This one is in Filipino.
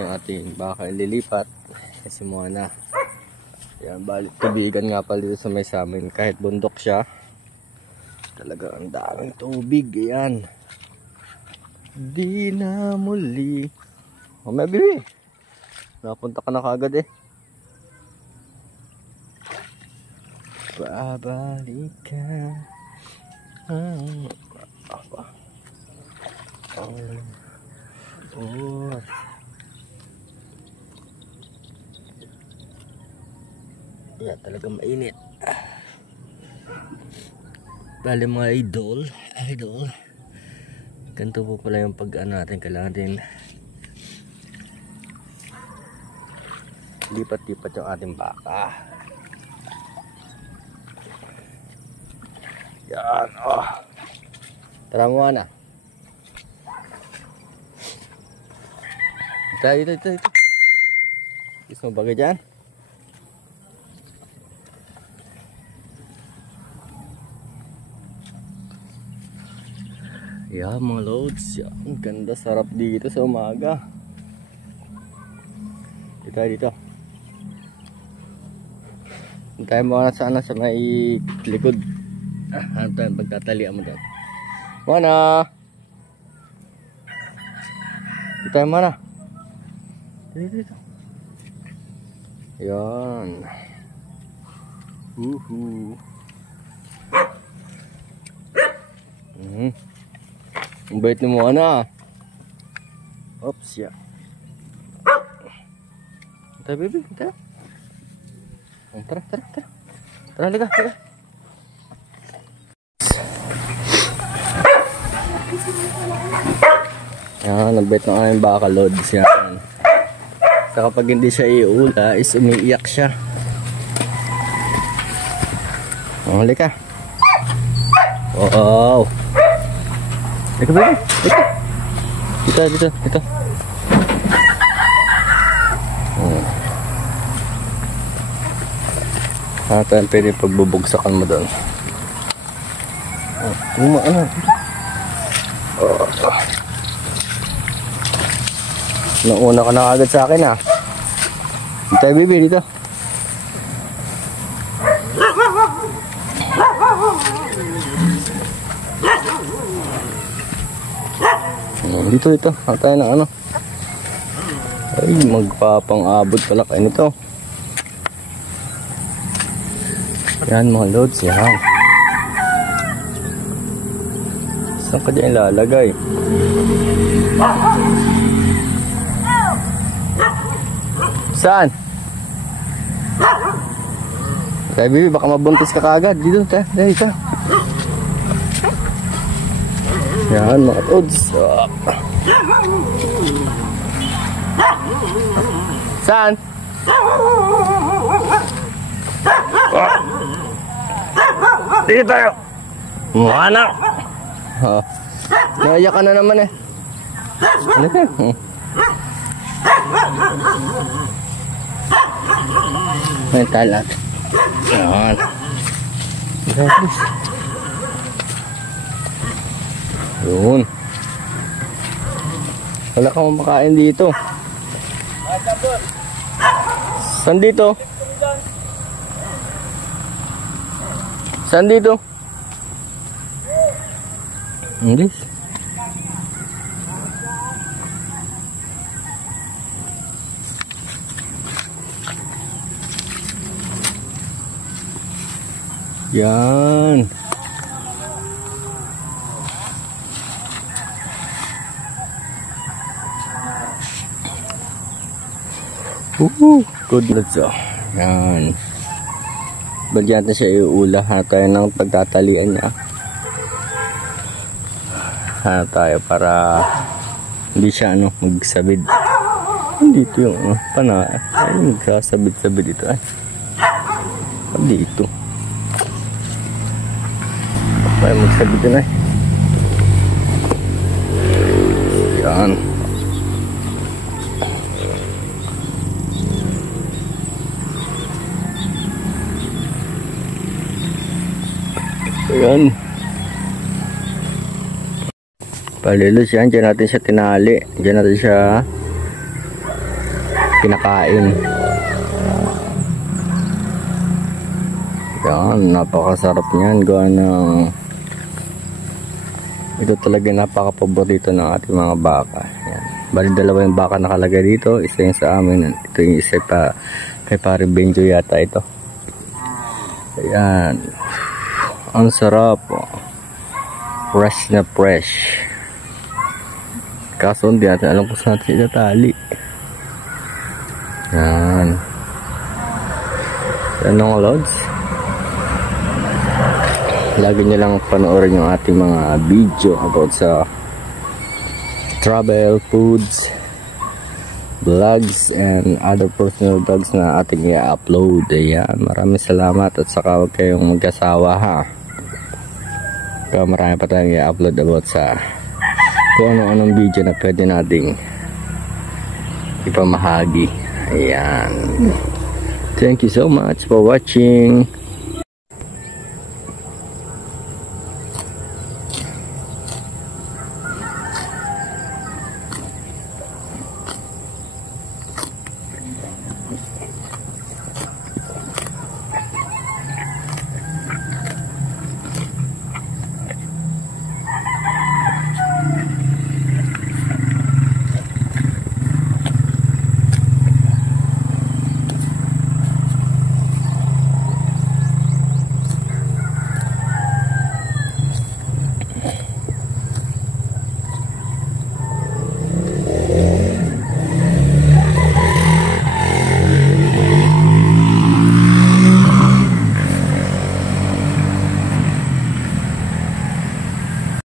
yung ating baka ililipat kasi muna na. Yan, balik tubigan nga pala dito sa may samin. Kahit bundok siya, talaga ang daming tubig. Yan. Di na muli. Oh, may bibi. Napunta ka na kagad eh. Babalik ka. Oh. Yeah, talaga mainit. Bale mga idol, ganito po pala yung pag-ano natin. Kailangan din lipat-lipat yung ating baka. Yan, oh. Tara mo na. Ito. Gusto mo bagay dyan? Yan mga loads. Yan, ganda, sarap dito sa umaga. Dito. Tayo mo na sana sa may likod. Ano tayo pagtatalian mo dyan? Mana? Dito tayo mana? Dito. Yan. Ang bait ni mo na. Oops, ya. Tara, baby, tara. Tara, liga. Yan, ang bait ng aming baka loads yan. So kapag hindi siya iula, is umiiyak siya. Huli ka. Wow. Dito, baby. Dito. Tayo pwede pagbubugsakan mo doon. Nauna ka na agad sa akin, ha. Dito, baby, dito. Dito. Tayo na ano. Ay, magpapang-abot pala kayo nito. Yan mga loads, yan. Saan ka dyan ilalagay? Saan? Kaya baby, baka mabuntis ka kagad. Dito. Yan mga loads. Saan? Dito tayo. Mana? Naiyak ka na naman eh. May talat. Yan. Yun. Wala kang makain dito. Saan dito? Hindi. Yan. Good loads, oh. Yan. Bagyan natin siya iula. Hanap tayo ng pagtatalian niya. Hanap tayo para hindi siya magsabid. Dito yung ay, magsasabid-sabid dito. Dito. Ay, magsabid din ay. Yan. Ayan. Palilos yan. Diyan natin siya tinali. Diyan natin siya pinakain. Yan, napakasarap niyan. Gawa ng ito talaga napaka-paborito ng ating mga baka. Yan. Bali dalawa yung baka nakalagay dito. Isa yung sa amin. Ito yung isa pa kay pare Benjo yata ito. Ayan. Ang sarap. Fresh na fresh. Kaso hindi natin alam kung saan natin itatali. Yan. Yan mga lods. Lagi nyo lang panoorin yung ating mga video about sa travel, foods, vlogs, and other personal vlogs na ating i-upload. Ayan, maraming salamat at saka huwag kayong magkasawa ha. Kaya marami pa tayong i-upload about sa kung ano-anong video na pwede nating ipamahagi. Ayan. Thank you so much for watching.